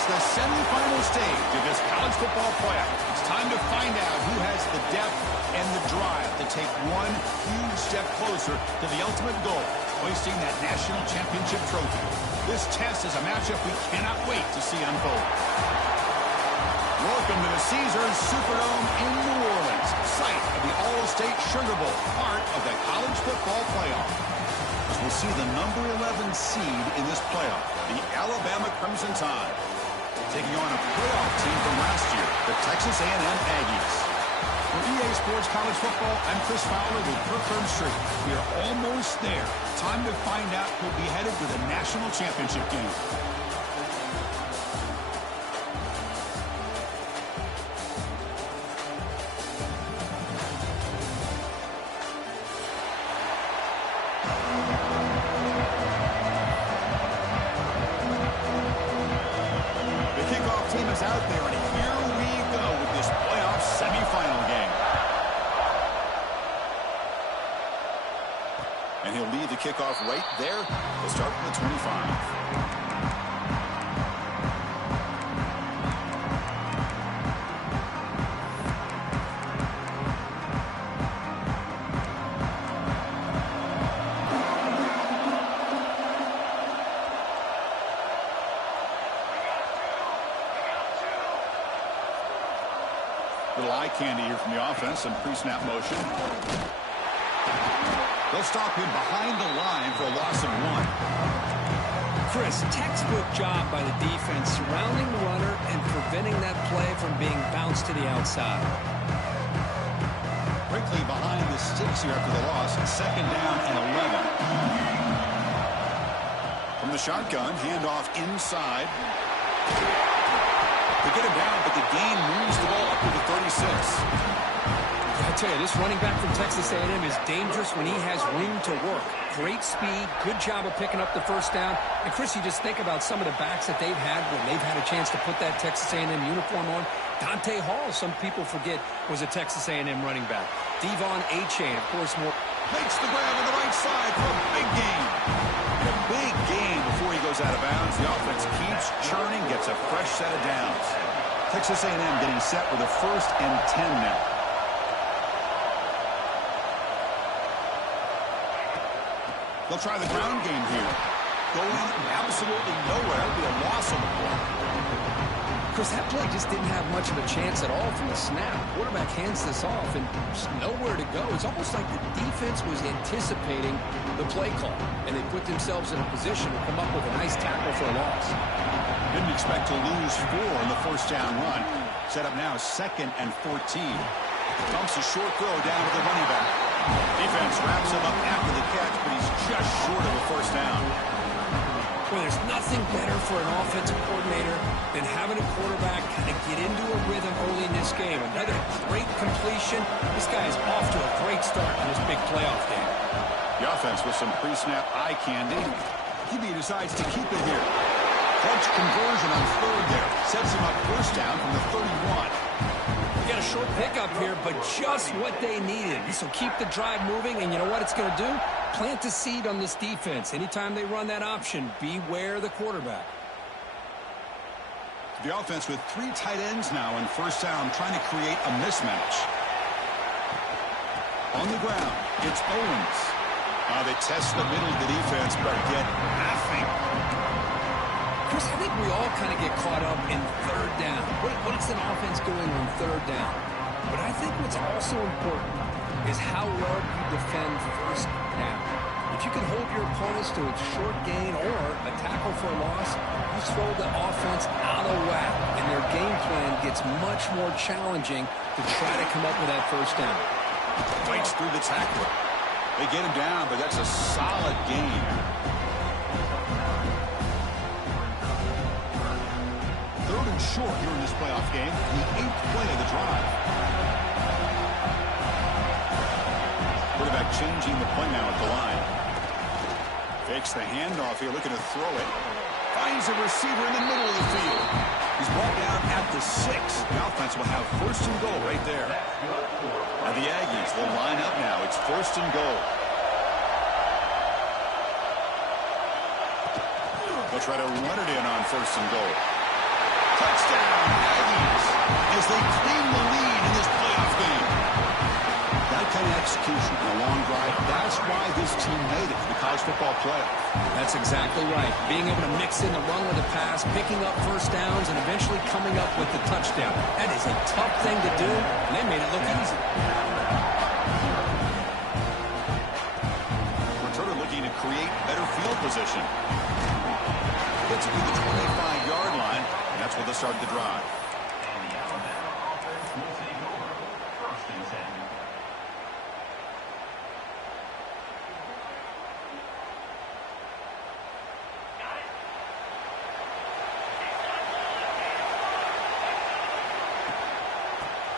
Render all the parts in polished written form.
It's the semifinal stage of this college football playoff. It's time to find out who has the depth and the drive to take one huge step closer to the ultimate goal, hoisting that national championship trophy. This test is a matchup we cannot wait to see unfold. Welcome to the Caesars Superdome in New Orleans, site of the All-State Sugar Bowl, part of the college football playoff. As we'll see the number 11 seed in this playoff, the Alabama Crimson Tide, taking on a playoff team from last year, the Texas A&M Aggies. For EA Sports College Football, I'm Chris Fowler with Kirk Herbstreit. We are almost there. Time to find out who'll be headed to the national championship game. Out there, and here we go with this playoff semifinal game. And he'll lead the kickoff right there. He'll start from the 25. Little eye candy here from the offense, some pre-snap motion. They'll stop him behind the line for a loss of 1. Chris, textbook job by the defense surrounding the runner and preventing that play from being bounced to the outside. Quickly behind the sticks here after the loss, second down and 11. From the shotgun, handoff inside. They get him down, but the gain moves the ball up to the 36. I tell you, this running back from Texas A&M is dangerous when he has room to work. Great speed, good job of picking up the first down. And, Chris, you just think about some of the backs that they've had when they've had a chance to put that Texas A&M uniform on. Dante Hall, some people forget, was a Texas A&M running back. Devon Achane, of course, more. Makes the grab on the right side for a big gain. A big gain before he goes out of bounds. The offense keeps churning, gets a fresh set of downs. Texas A&M getting set with a 1st and 10 now. They'll try the ground game here. Going absolutely nowhere. That'll be a loss on the play. Chris, that play just didn't have much of a chance at all from the snap. Quarterback hands this off, and there's nowhere to go. It's almost like the defense was anticipating the play call, and they put themselves in a position to come up with a nice tackle for a loss. Didn't expect to lose 4 on the first down run. Set up now 2nd and 14. Dumps a short throw down to the running back. Defense wraps him up after the catch, but he's just short of a first down. Well, there's nothing better for an offensive coordinator than having a quarterback kind of get into a rhythm early in this game. Another great completion. This guy is off to a great start in this big playoff game. The offense with some pre-snap eye candy. QB decides to keep it here. Clutch conversion on 3rd there. Sets him up first down from the 31. Got a short pickup here, but just what they needed. This will keep the drive moving, and you know what it's going to do? Plant a seed on this defense. Anytime they run that option, beware the quarterback. The offense with 3 tight ends now in first down, trying to create a mismatch. On the ground, it's Owens. They test the middle of the defense, but get nothing. Chris, I think we all kind of get caught up in 3rd down. What is an offense doing on 3rd down? But I think what's also important is how well you defend first down. If you can hold your opponents to a short gain or a tackle for a loss, you throw the offense out of whack, and their game plan gets much more challenging to try to come up with that first down. Fights through the tackler. They get him down, but that's a solid gain. 3rd and short here in this playoff game, the 8th play of the drive. Quarterback changing the play now at the line. Fakes the handoff here, looking to throw it. Finds a receiver in the middle of the field. He's brought down at the 6. The offense will have 1st and goal right there. Now the Aggies will line up now. It's 1st and goal. They'll try to run it in on 1st and goal. Touchdown, Aggies, as they claim the lead in this playoff game. That kind of execution on a long drive, that's why this team made it to the college football playoff. That's exactly right. Being able to mix in the run with the pass, picking up first downs, and eventually coming up with the touchdown. That is a tough thing to do, and they made it look easy. Returner looking to create better field position. Gets it to the 25-yard line, and that's where they start the drive.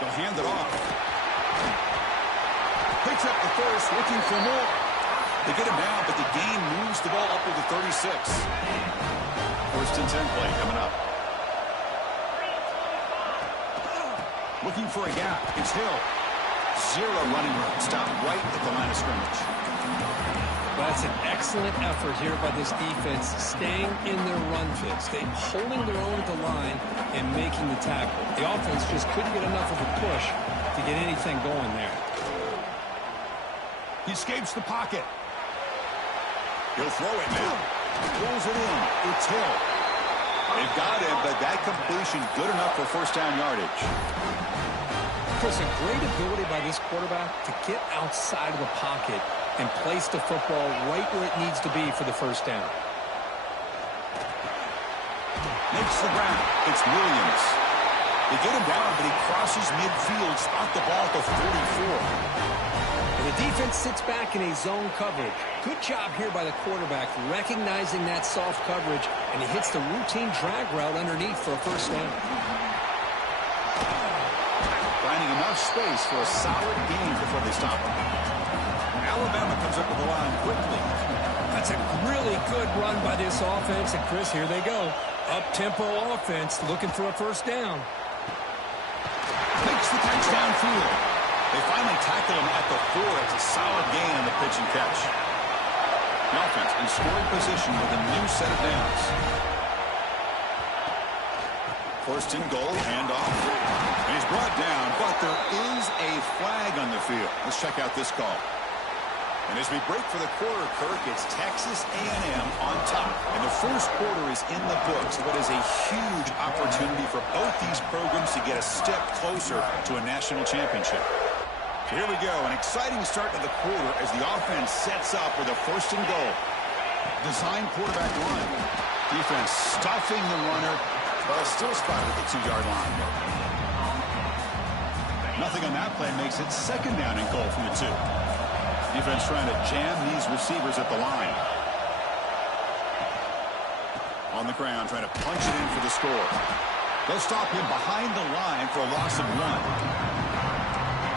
They'll hand it off. Picks up the first, looking for more. They get him down, but the gain moves the ball up to the 36. First and 10 play coming up. Looking for a gap. It's Hill. Zero running room. Stopped right at the line of scrimmage. Well, that's an excellent effort here by this defense, staying in their run fits. They're holding their own at the line and making the tackle. The offense just couldn't get enough of a push to get anything going there. He escapes the pocket. He'll throw it now. Pulls it in. It's Hill. They've got him, but that completion good enough for first down yardage. Chris, a great ability by this quarterback to get outside of the pocket and place the football right where it needs to be for the first down. Makes the ground. It's Williams. They get him down, but he crosses midfield, spot the ball at the 44. And the defense sits back in a zone coverage. Good job here by the quarterback, recognizing that soft coverage, and he hits the routine drag route underneath for a first down. Finding enough space for a solid gain before they stop him. Alabama comes up with the line quickly. That's a really good run by this offense. And, Chris, here they go. Up-tempo offense looking for a first down. Makes the touchdown field. They finally tackle him at the 4. It's a solid gain on the pitch and catch. The offense in scoring position with a new set of downs. First and goal, handoff. And he's brought down, but there is a flag on the field. Let's check out this call. And as we break for the quarter, Kirk, it's Texas A&M on top. And the first quarter is in the books. What is a huge opportunity for both these programs to get a step closer to a national championship. So here we go, an exciting start to the quarter as the offense sets up with a first and goal. Design quarterback run. Defense stuffing the runner, but still spotted at the 2-yard line. Nothing on that play makes it second down and goal from the 2. Defense trying to jam these receivers at the line. On the ground, trying to punch it in for the score. They'll stop him behind the line for a loss of 1.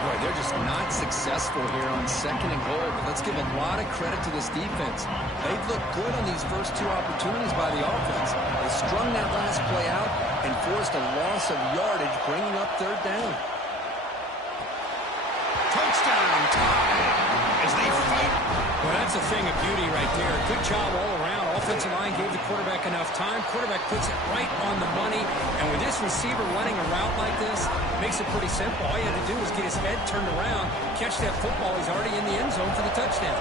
Boy, they're just not successful here on second and goal. But let's give a lot of credit to this defense. They've looked good on these first 2 opportunities by the offense. They strung that last play out and forced a loss of yardage, bringing up third down. Touchdown tie as they fight. Well, that's a thing of beauty right there. Good job all around. Offensive line gave the quarterback enough time. Quarterback puts it right on the money. And with this receiver running a route like this, makes it pretty simple. All you had to do was get his head turned around, catch that football. He's already in the end zone for the touchdown.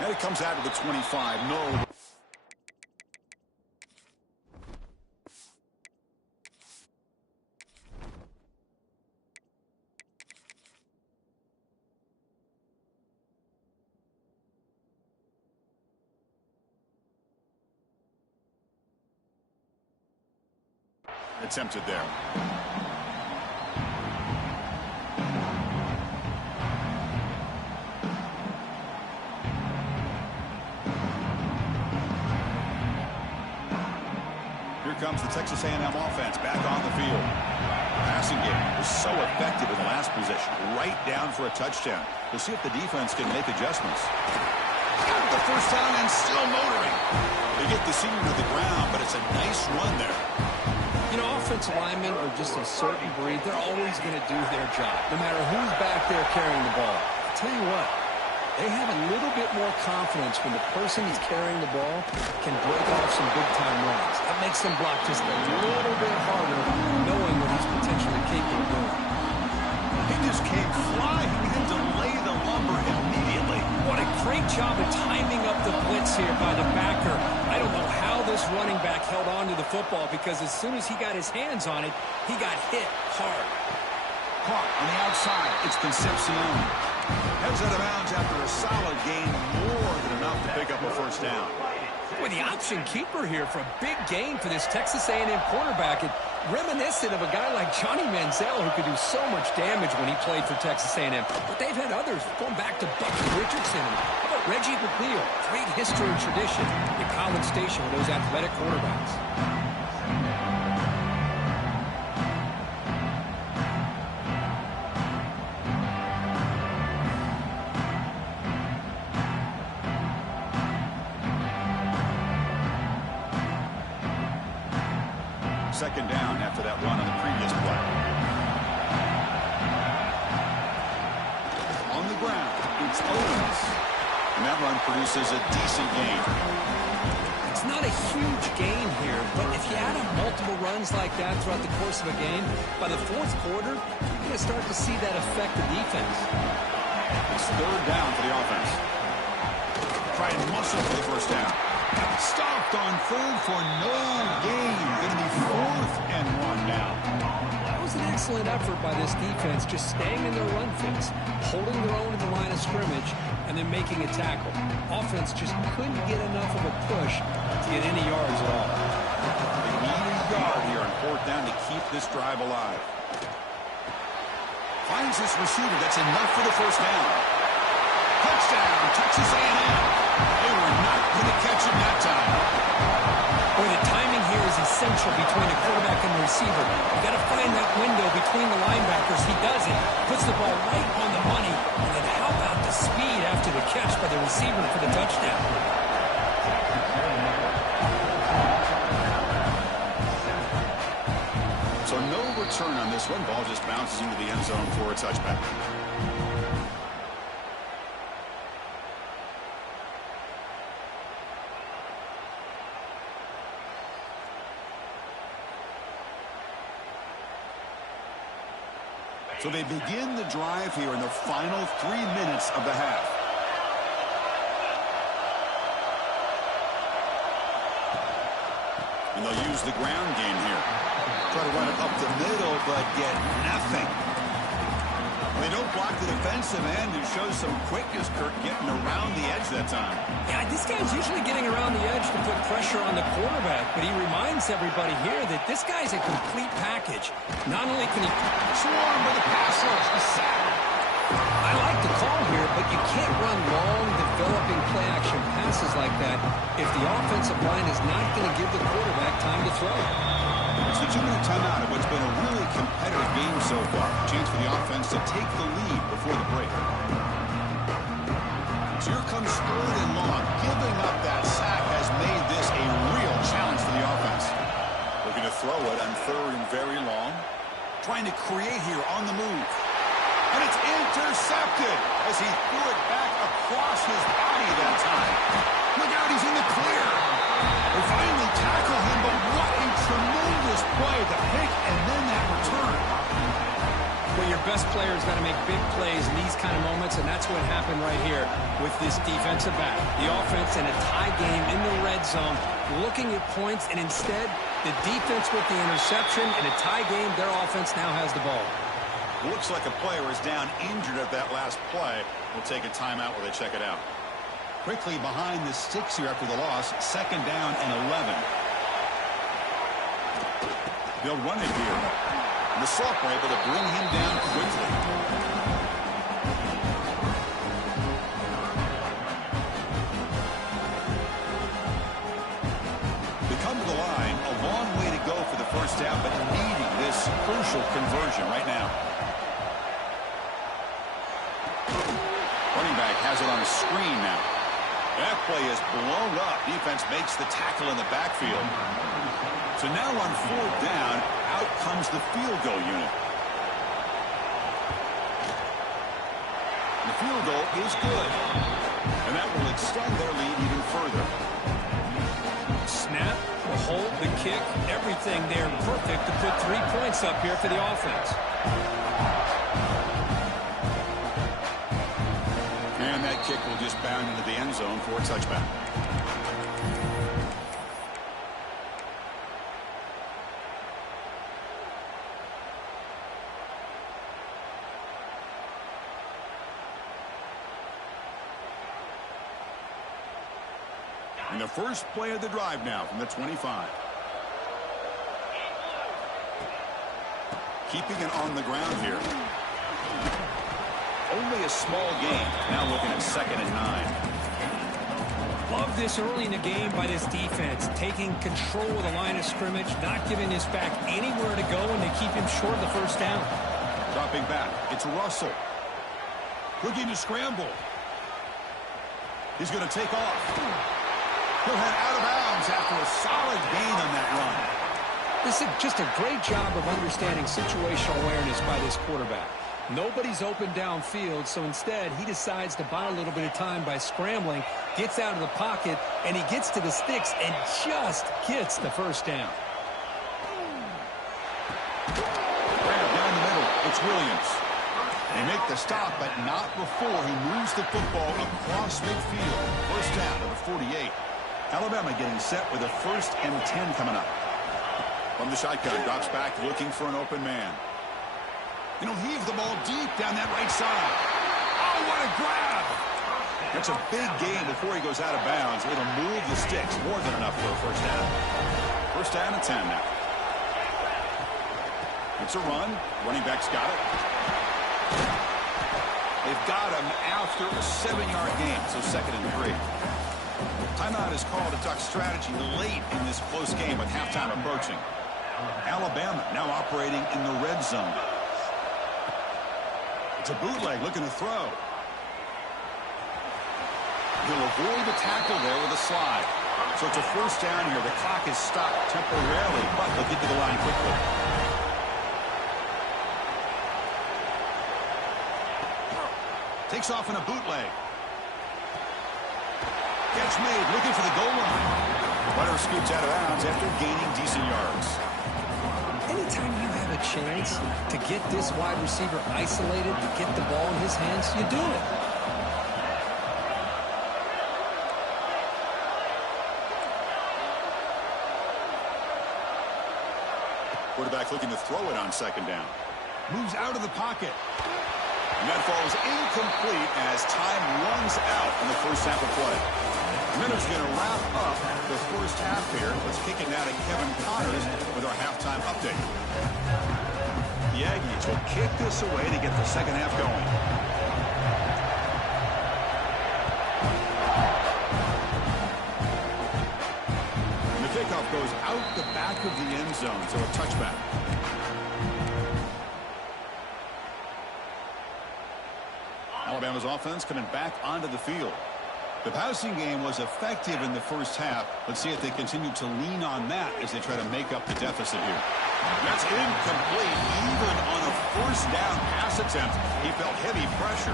And it comes out to the 25. No. Attempted there. Here comes the Texas A&M offense back on the field. Passing game was so effective in the last possession, right down for a touchdown. We'll see if the defense can make adjustments. Got the first down and still motoring. They get the senior to the ground, but it's a nice run there. You know, offensive linemen are just a certain breed. They're always going to do their job, no matter who's back there carrying the ball. I'll tell you what, They have a little bit more confidence when the person who's carrying the ball can break off some big-time runs. That makes them block just a little bit harder, knowing what he's potentially capable of doing. He just came flying and to lay the lumber immediately. What a great job of timing up the blitz here by the backer. I don't know how this running back held on to the football, because as soon as he got his hands on it, he got hit hard. Caught on the outside. It's Concepcion. Heads out of bounds after a solid gain, more than enough to pick up a first down. With the option keeper here for a big gain for this Texas A&M quarterback, and reminiscent of a guy like Johnny Manziel, who could do so much damage when he played for Texas A&M. But they've had others going back to Bucky Richardson. How about Reggie McNeil? Great history and tradition at College Station with those athletic quarterbacks. Second down after that run on the previous play. On the ground, it's Owens. And that run produces a decent gain. It's not a huge gain here, but if you add up multiple runs like that throughout the course of a game, by the fourth quarter, you're going to start to see that affect the defense. It's third down for the offense. Try and muscle for the first down. Stopped on third for no gain. Going to be 4th and 1 now. That was an excellent effort by this defense, just staying in their run fits, holding their own in the line of scrimmage, and then making a tackle. Offense just couldn't get enough of a push to get any yards at all. They need a yard here on 4th down to keep this drive alive. Finds his receiver. That's enough for the first down. Touchdown, Texas A&M. They were not going to catch him that time. Boy, the timing here is essential between the quarterback and the receiver. You got to find that window between the linebackers. He does it. Puts the ball right on the money. And then how about the speed after the catch by the receiver for the touchdown? So no return on this one. Ball just bounces into the end zone for a touchback. So they begin the drive here in the final 3 minutes of the half. And they'll use the ground game here. Try to run it up the middle, but get nothing. They don't block the defensive end, who shows some quickness, Kirk, getting around the edge that time. Yeah, this guy's usually getting around the edge to put pressure on the quarterback, but he reminds everybody here that this guy's a complete package. Not only can he swarm by the pass rush, the sack. I like the call here, but you can't run long, developing play-action passes like that if the offensive line is not going to give the quarterback time to throw. It's the 2-minute timeout of what's been a really competitive game so far. Chance for the offense to take the lead before the break. So here comes 3rd and long. Giving up that sack has made this a real challenge for the offense. Looking to throw it on 3rd and very long. Trying to create here on the move. And it's intercepted as he threw it back across his body that time. Look out, he's in the clear. They finally tackle him, but what a tremendous play. The pick and then that return. Well, your best player's got to make big plays in these kind of moments, and that's what happened right here with this defensive back. The offense in a tie game in the red zone, looking at points, and instead, the defense with the interception. In a tie game, their offense now has the ball. Looks like a player is down injured at that last play. We'll take a timeout while they check it out. Quickly behind the sticks here after the loss. 2nd down and 11. They'll run it here. And the Soft were able to bring him down quickly. They come to the line. A long way to go for the first down, but needing this crucial conversion right now. Running back has it on a screen now. That play is blown up. Defense makes the tackle in the backfield. So now on 4th down, out comes the field goal unit. The field goal is good. And that will extend their lead even further. Snap, the hold, the kick, everything there perfect to put 3 points up here for the offense. And that kick will just bound into the end zone for a touchback. And the first play of the drive now from the 25. Keeping it on the ground here. Only a small gain. Now looking at 2nd and 9. Love this early in the game by this defense. Taking control of the line of scrimmage, not giving this back anywhere to go, and they keep him short of the first down. Dropping back. It's Russell. Looking to scramble. He's going to take off. He'll head out of bounds after a solid gain on that run. This is just a great job of understanding situational awareness by this quarterback. Nobody's open downfield, so instead he decides to buy a little bit of time by scrambling, gets out of the pocket, and he gets to the sticks and just gets the first down. Grab down the middle. It's Williams. They make the stop, but not before he moves the football across midfield. First down to the 48. Alabama getting set with a 1st and 10 coming up. From the shotgun, drops back looking for an open man. And he'll heave the ball deep down that right side. Oh, what a grab! That's a big gain before he goes out of bounds. It'll move the sticks. More than enough for a first down. First down and 10 now. It's a run. Running back's got it. They've got him after a 7-yard gain, so 2nd and 3. Timeout is called to talk strategy late in this close game with halftime approaching. Alabama now operating in the red zone. It's a bootleg looking to throw. He'll avoid the tackle there with a slide. So it's a first down here. The clock is stopped temporarily, but they'll get to the line quickly. Takes off in a bootleg. Catch made, looking for the goal line. Runner scoots out of bounds after gaining decent yards. Anytime you have a chance to get this wide receiver isolated, to get the ball in his hands, you do it. Quarterback looking to throw it on 2nd down. Moves out of the pocket. And that falls incomplete as time runs out in the first half of play. Minter's going to wrap up the first half here. Let's kick it now to Kevin Connors with our halftime update. The Aggies will kick this away to get the second half going. And the kickoff goes out the back of the end zone, so a touchback. Alabama's offense coming back onto the field. The passing game was effective in the first half. Let's see if they continue to lean on that as they try to make up the deficit here. That's incomplete. Even on a first down pass attempt, he felt heavy pressure.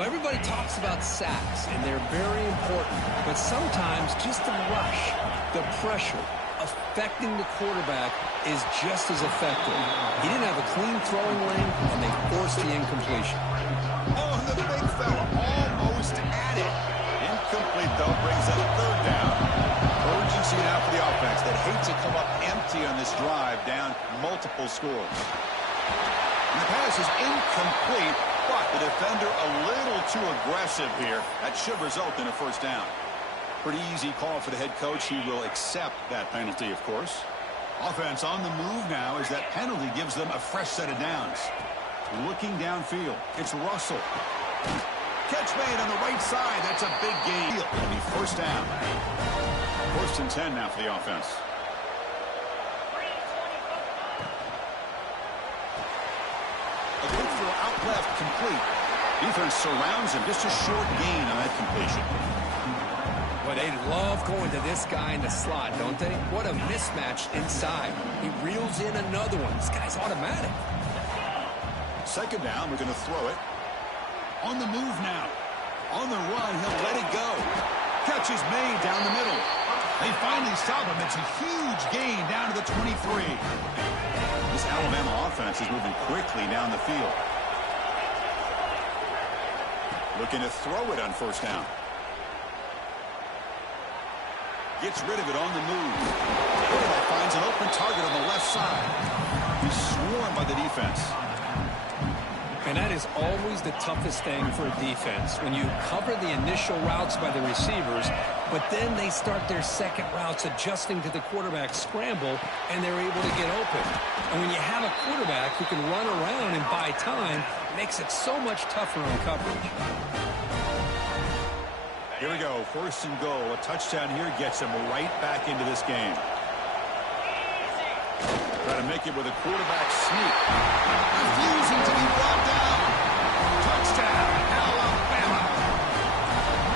Well, everybody talks about sacks, and they're very important. But sometimes just the rush, the pressure, affecting the quarterback is just as effective. He didn't have a clean throwing lane, and they forced the incompletion. Oh, the big fella almost at it. Incomplete, though, brings up 3rd down. Urgency now for the offense that hates to come up empty on this drive, down multiple scores. And the pass is incomplete, but the defender a little too aggressive here. That should result in a first down. Pretty easy call for the head coach. He will accept that penalty, of course. Offense on the move now as that penalty gives them a fresh set of downs. Looking downfield, it's Russell. Catch made on the right side. That's a big gain. It'll be first down. 1st and 10 now for the offense. A good throw out left, complete. Defense surrounds him. Just a short gain on that completion. But they love going to this guy in the slot, don't they? What a mismatch inside. He reels in another one. This guy's automatic. 2nd down, we're going to throw it. On the move now. On the run, he'll let it go. Catch is made down the middle. They finally stop him. It's a huge gain down to the 23. This Alabama offense is moving quickly down the field. Looking to throw it on first down. Gets rid of it on the move. Quarterback finds an open target on the left side. He's swarmed by the defense. And that is always the toughest thing for a defense, when you cover the initial routes by the receivers, but then they start their second routes adjusting to the quarterback scramble, and they're able to get open. And when you have a quarterback who can run around and buy time, it makes it so much tougher on coverage. Here we go, first and goal. A touchdown here gets him right back into this game. Try to make it with a quarterback sneak. Refusing to be brought down. Touchdown, Alabama.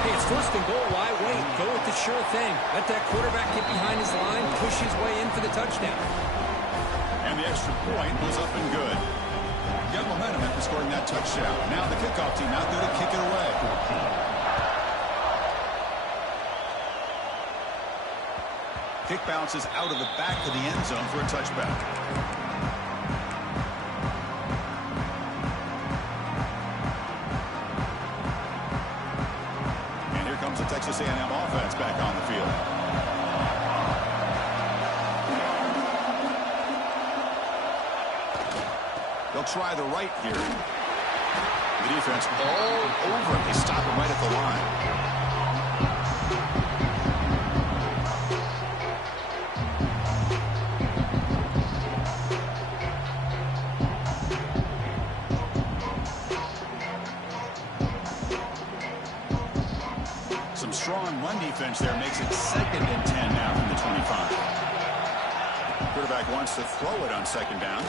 Hey, it's first and goal. Why wait? Go with the sure thing. Let that quarterback get behind his line, push his way in for the touchdown. And the extra point was up and good. Got momentum after scoring that touchdown. Now the kickoff team out there to kick it away. Kick bounces out of the back of the end zone for a touchback. And here comes the Texas A&M offense back on the field. They'll try the right here. The defense all over him. They stop him right at the line. Strong run defense there makes it 2nd and 10 now from the 25. Quarterback wants to throw it on 2nd down.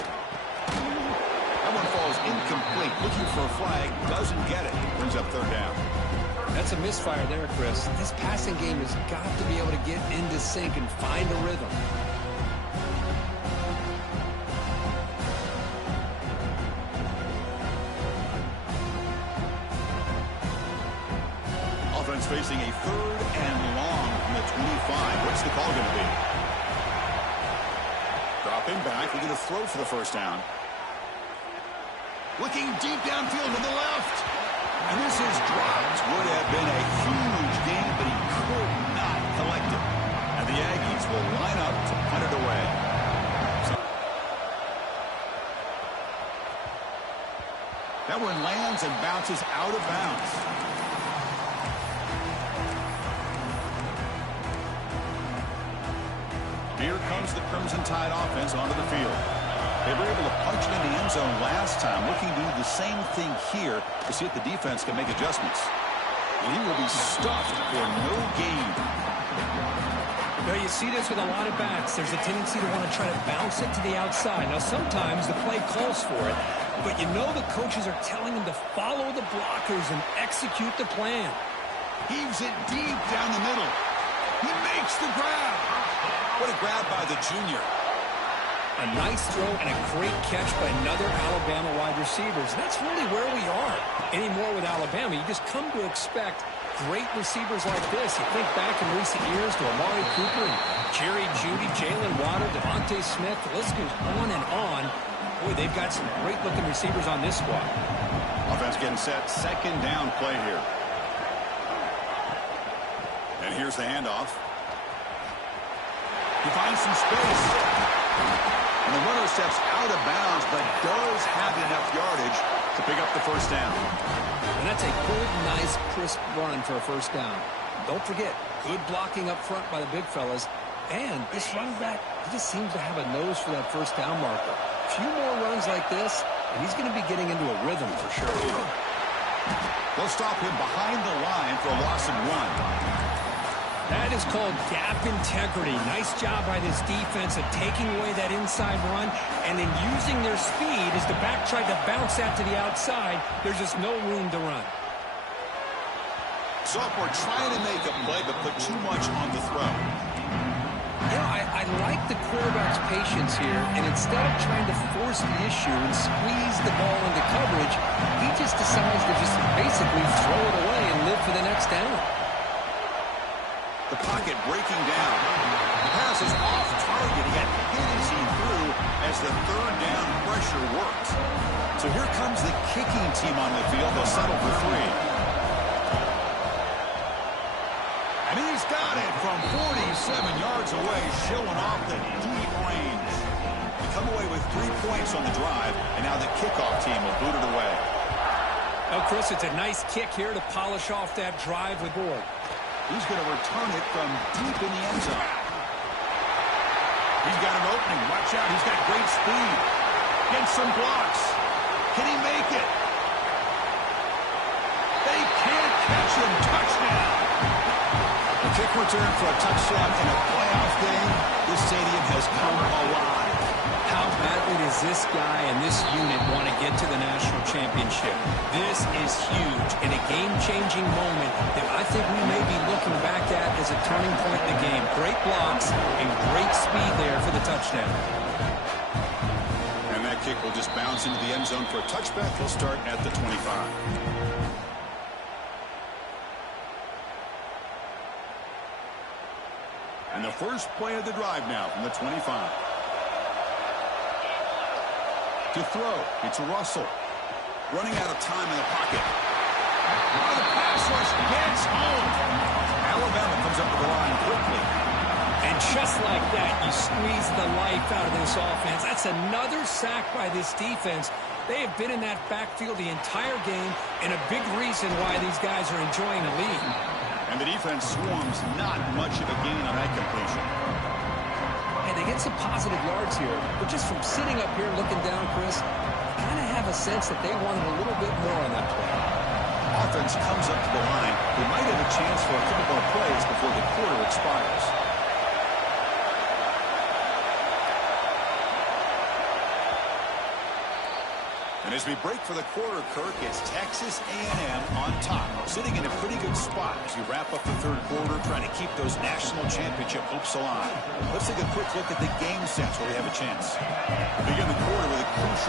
That one falls incomplete. Looking for a flag, doesn't get it. Brings up 3rd down. That's a misfire there, Chris. This passing game has got to be able to get into sync and find a rhythm. Facing a 3rd and long from the 25. What's the call going to be? Dropping back. We're going to throw for the 1st down. Looking deep downfield to the left. And this is dropped. Would have been a huge gain, but he could not collect it. And the Aggies will line up to punt it away. That one lands and bounces out of bounds. Here comes the Crimson Tide offense onto the field. They were able to punch it in the end zone last time, looking to do the same thing here to see if the defense can make adjustments. And he will be stuffed for no gain. Now, you see this with a lot of backs. There's a tendency to want to try to bounce it to the outside. Now, sometimes the play calls for it, but you know the coaches are telling them to follow the blockers and execute the plan. Heaves it deep down the middle. He makes the grab. What a grab by the junior. A nice throw and a great catch by another Alabama wide receivers. That's really where we are anymore with Alabama. You just come to expect great receivers like this. You think back in recent years to Amari Cooper and Jerry Jeudy, Jalen Waddle, Devontae Smith. The list goes on and on. Boy, they've got some great-looking receivers on this squad. Offense getting set. 2nd down play here. And here's the handoff. He finds some space. And the runner steps out of bounds, but does have enough yardage to pick up the 1st down. And that's a good, nice, crisp run for a 1st down. Don't forget, good blocking up front by the big fellas. And this running back, he just seems to have a nose for that 1st down marker. A few more runs like this, and he's going to be getting into a rhythm for sure. They'll stop him behind the line for a loss of 1. That is called gap integrity. Nice job by this defense of taking away that inside run and then using their speed as the back tried to bounce that to the outside. There's just no room to run. Sophomore trying to make a play but put too much on the throw. You know, I like the quarterback's patience here, and instead of trying to force the issue and squeeze the ball into coverage, he just decides to just basically throw it away and live for the next down. The pocket breaking down. The pass is off target. He got hit as he threw as the third down pressure worked. So here comes the kicking team on the field. They'll settle for 3. And he's got it from 47 yards away, showing off the deep range. They come away with 3 points on the drive, and now the kickoff team will boot it away. Oh, Chris, it's a nice kick here to polish off that drive with board. He's going to return it from deep in the end zone. He's got an opening. Watch out. He's got great speed. Gets some blocks. Can he make it? They can't catch him. Touchdown. A kick return for a touchdown in a playoff game. This stadium has come alive. How badly does this guy and this unit want to get to the national championship? This is huge and a game-changing moment that I think we may be looking back at as a turning point in the game. Great blocks and great speed there for the touchdown. And that kick will just bounce into the end zone for a touchback. He'll start at the 25. And the first play of the drive now from the 25. To throw, it's Russell. Running out of time in the pocket. Oh, the pass rush gets home. Alabama comes up to the line quickly. And just like that, you squeeze the life out of this offense. That's another sack by this defense. They have been in that backfield the entire game, and a big reason why these guys are enjoying the lead. And the defense swarms, not much of a gain on that completion. Hey, they get some positive yards here, but just from sitting up here looking down, Chris, I kind of have a sense that they wanted a little bit more on that play. Offense comes up to the line. They might have a chance for a couple more plays before the quarter expires. And as we break for the quarter, Kirk, it's Texas A&M on top, sitting in a pretty good spot as we wrap up the third quarter, trying to keep those national championship hopes alive. Let's take a quick look at the game sense where we have a chance. We begin the quarter with a crucial